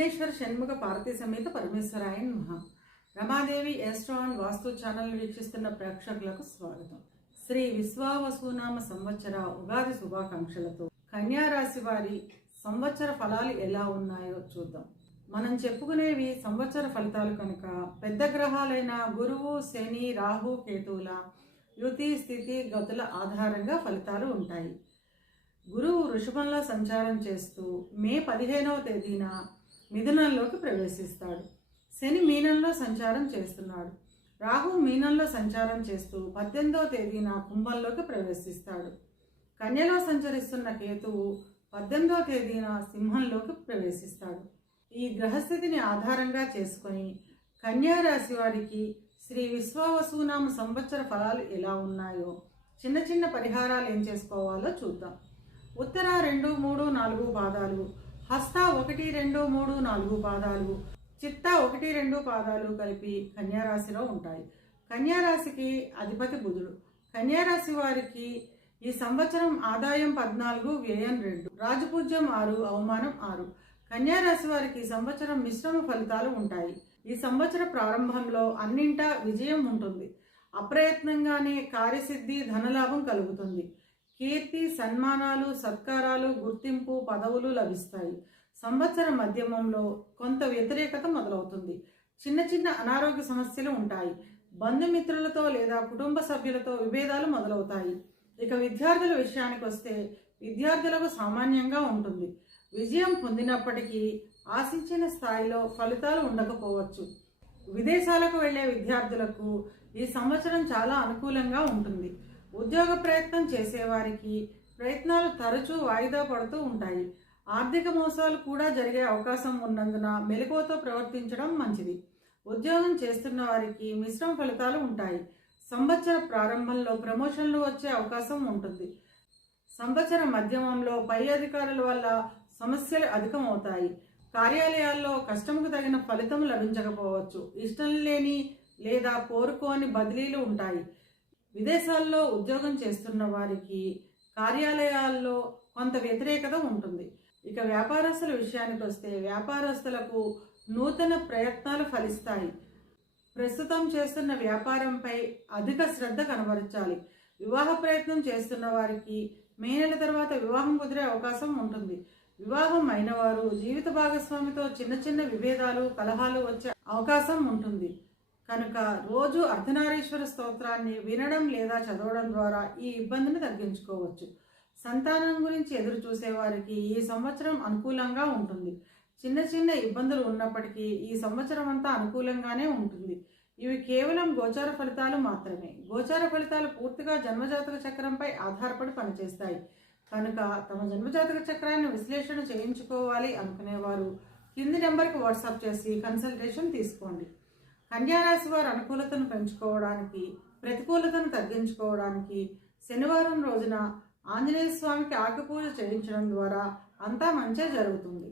విఘ్నేశ్వర షణ్ముఖ పార్వతీ సమేత పరమేశ్వరాయ నమః. రమాదేవి ఎస్ట్రాన్ వాస్తు ఛానల్ వీక్షిస్తున్న ప్రేక్షకులకు స్వాగతం. శ్రీ విశ్వావసునామ సంవత్సర ఉగాది శుభాకాంక్షలతో కన్యా రాశి వారి సంవత్సర ఫలాలు ఎలా ఉన్నాయో చూద్దాం. మనం చెప్పుకునేవి సంవత్సర ఫలితాలు కనుక పెద్ద గ్రహాలైన గురువు, శని, రాహు, కేతువుల యుతి, స్థితి, గతుల ఆధారంగా ఫలితాలు ఉంటాయి. గురువు వృషభంలో సంచారం చేస్తూ మే 15వ తేదీన మిథునంలోకి ప్రవేశిస్తాడు. శని మీనంలో సంచారం చేస్తున్నాడు. రాహు మీనంలో సంచారం చేస్తూ 18వ తేదీన కుంభంలోకి ప్రవేశిస్తాడు. కన్యలో సంచరిస్తున్న కేతువు 18వ తేదీన సింహంలోకి ప్రవేశిస్తాడు. ఈ గ్రహస్థితిని ఆధారంగా చేసుకొని కన్యా రాశి వారికి శ్రీ విశ్వావసునామ సంవత్సర ఫలాలు ఎలా ఉన్నాయో చిన్న చిన్న పరిహారాలు ఏం చేసుకోవాలో చూద్దాం. ఉత్తర 2, 3, 4 పాదాలు, హస్త 1, 2, 3, 4 పాదాలు, చిత్త 1, 2 పాదాలు కలిపి కన్యారాశిలో ఉంటాయి. కన్యారాశికి అధిపతి బుధుడు. కన్యారాశి వారికి ఈ సంవత్సరం ఆదాయం 14, వ్యయం 2, రాజపూజ్యం 6, అవమానం 6. కన్యారాశి వారికి ఈ సంవత్సరం మిశ్రమ ఫలితాలు ఉంటాయి. ఈ సంవత్సర ప్రారంభంలో అన్నింటా విజయం ఉంటుంది. అప్రయత్నంగానే కార్యసిద్ధి, ధనలాభం కలుగుతుంది. కీర్తి, సన్మానాలు, సత్కారాలు, గుర్తింపు, పదవులు లభిస్తాయి. సంవత్సర మధ్యమంలో కొంత వ్యతిరేకత మొదలవుతుంది. చిన్న చిన్న అనారోగ్య సమస్యలు ఉంటాయి. బంధుమిత్రులతో లేదా కుటుంబ సభ్యులతో విభేదాలు మొదలవుతాయి. ఇక విద్యార్థుల విషయానికి వస్తే విద్యార్థులకు సామాన్యంగా ఉంటుంది. విజయం పొందినప్పటికీ ఆశించిన స్థాయిలో ఫలితాలు ఉండకపోవచ్చు. విదేశాలకు వెళ్లే విద్యార్థులకు ఈ సంవత్సరం చాలా అనుకూలంగా ఉంటుంది. ఉద్యోగ ప్రయత్నం చేసేవారికి ప్రయత్నాలు తరచూ వాయిదా పడుతూ ఉంటాయి. ఆర్థిక మోసాలు కూడా జరిగే అవకాశం ఉన్నందున మెలకువతో ప్రవర్తించడం మంచిది. ఉద్యోగం చేస్తున్న వారికి మిశ్రమ ఫలితాలు ఉంటాయి. సంవత్సర ప్రారంభంలో ప్రమోషన్లు వచ్చే అవకాశం ఉంటుంది. సంవత్సర మధ్యమంలో పై అధికారుల వల్ల సమస్యలు అధికమవుతాయి. కార్యాలయాల్లో కష్టంకు తగిన ఫలితం లభించకపోవచ్చు. ఇష్టం లేని లేదా కోరుకోని బదిలీలు ఉంటాయి. విదేశాల్లో ఉద్యోగం చేస్తున్న వారికి కార్యాలయాల్లో కొంత వ్యతిరేకత ఉంటుంది. ఇక వ్యాపారస్తుల విషయానికి వస్తే వ్యాపారస్తులకు నూతన ప్రయత్నాలు ఫలిస్తాయి. ప్రస్తుతం చేస్తున్న వ్యాపారంపై అధిక శ్రద్ధ కనబరచాలి. వివాహ ప్రయత్నం చేస్తున్న వారికి మే నెల తర్వాత వివాహం కుదిరే అవకాశం ఉంటుంది. వివాహం అయిన వారు జీవిత భాగస్వామితో చిన్న చిన్న విభేదాలు, కలహాలు వచ్చే అవకాశం ఉంటుంది. కనుక రోజు అర్ధనారీశ్వర స్తోత్రాన్ని వినడం లేదా చదవడం ద్వారా ఈ ఇబ్బందిని తగ్గించుకోవచ్చు. సంతానం గురించి ఎదురు చూసేవారికి ఈ సంవత్సరం అనుకూలంగా ఉంటుంది. చిన్న చిన్న ఇబ్బందులు ఉన్నప్పటికీ ఈ సంవత్సరం అంతా అనుకూలంగానే ఉంటుంది. ఇవి కేవలం గోచార ఫలితాలు మాత్రమే. గోచార ఫలితాలు పూర్తిగా జన్మజాతక చక్రంపై ఆధారపడి పనిచేస్తాయి. కనుక తమ జన్మజాతక చక్రాన్ని విశ్లేషణ చేయించుకోవాలి అనుకునేవారు కింది నెంబర్కి వాట్సాప్ చేసి కన్సల్టేషన్ తీసుకోండి. కన్యారాశి వారు అనుకూలతను పెంచుకోవడానికి, ప్రతికూలతను తగ్గించుకోవడానికి శనివారం రోజున ఆంజనేయ స్వామికి ఆకుపూజ చేయించడం ద్వారా అంతా మంచే జరుగుతుంది.